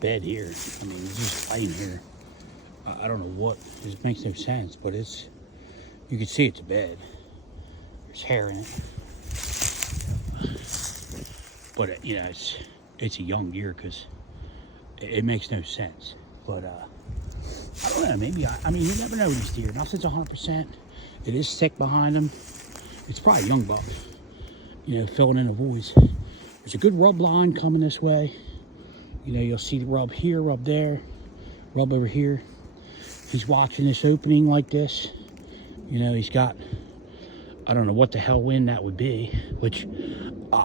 bed here. I mean, he's just laying here. I don't know what. It makes no sense, but it's. You can see it's a bed. There's hair in it, but you know, it's a young deer because it makes no sense. But I don't know. Maybe I mean, you never know with these deer. Nothing's 100%. It is thick behind them. It's probably a young buck. You know, filling in the voids. There's a good rub line coming this way. You know, you'll see the rub here, rub there, rub over here. He's watching this opening like this. You know, he's got, I don't know what the hell wind that would be, which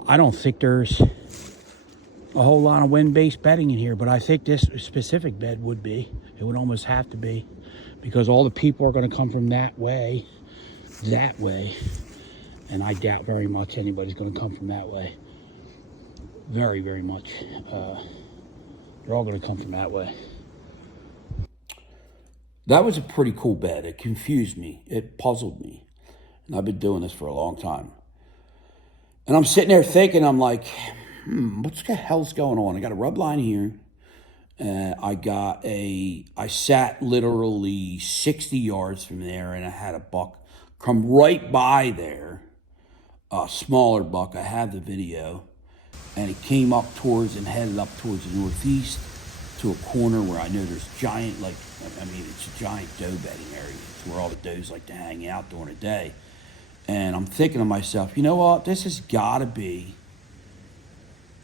I don't think there's a whole lot of wind-based bedding in here, but I think this specific bed would be. It would almost have to be, because all the people are going to come from that way, and I doubt very much anybody's going to come from that way. Very, very much. They're all going to come from that way. That was a pretty cool bed. It confused me. It puzzled me. And I've been doing this for a long time. And I'm sitting there thinking, I'm like, what the hell's going on? I got a rub line here. I sat literally 60 yards from there, and I had a buck come right by there. A smaller buck. I have the video. And it came up towards and headed up towards the northeast to a corner where I know there's giant, like, I mean, it's a giant doe bedding area. It's where all the does like to hang out during the day. And I'm thinking to myself, you know what? This has got to be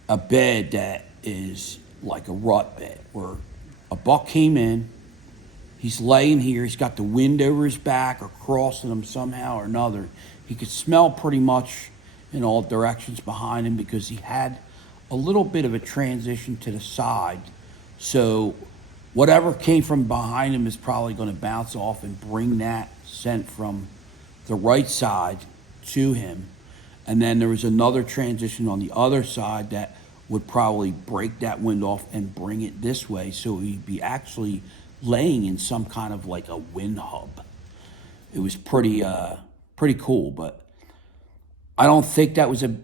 a bed that is like a rut bed where a buck came in, he's laying here, he's got the wind over his back or crossing him somehow or another. He could smell pretty much in all directions behind him because he had a little bit of a transition to the side. So whatever came from behind him is probably going to bounce off and bring that scent from the right side to him. And then there was another transition on the other side that would probably break that wind off and bring it this way. So he'd be actually laying in some kind of like a wind hub. It was pretty cool, but I don't think that was an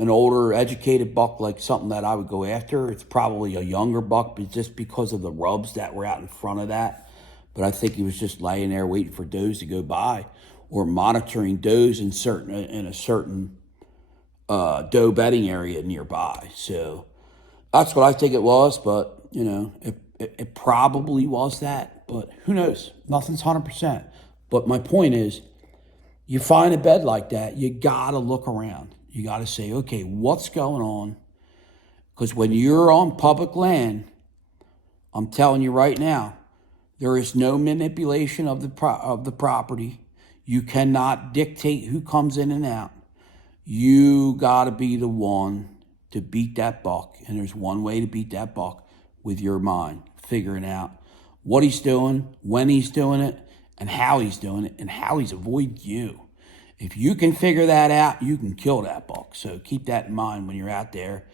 older educated buck, like something that I would go after. It's probably a younger buck, but just because of the rubs that were out in front of that. But I think he was just laying there waiting for does to go by, or monitoring does in a certain doe bedding area nearby. So that's what I think it was. But you know, it probably was that. But who knows? Nothing's 100%. But my point is, you find a bed like that, you gotta look around. You gotta say, okay, what's going on? Because when you're on public land, I'm telling you right now, there is no manipulation of the property. You cannot dictate who comes in and out. You gotta be the one to beat that buck. And there's one way to beat that buck: with your mind, figuring out what he's doing, when he's doing it, and how he's doing it, and how he's avoiding you. If you can figure that out, you can kill that buck. So keep that in mind when you're out there.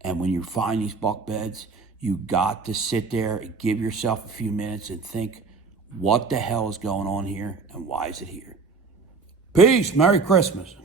And when you find these buck beds, you got to sit there and give yourself a few minutes and think, what the hell is going on here and why is it here? Peace. Merry Christmas.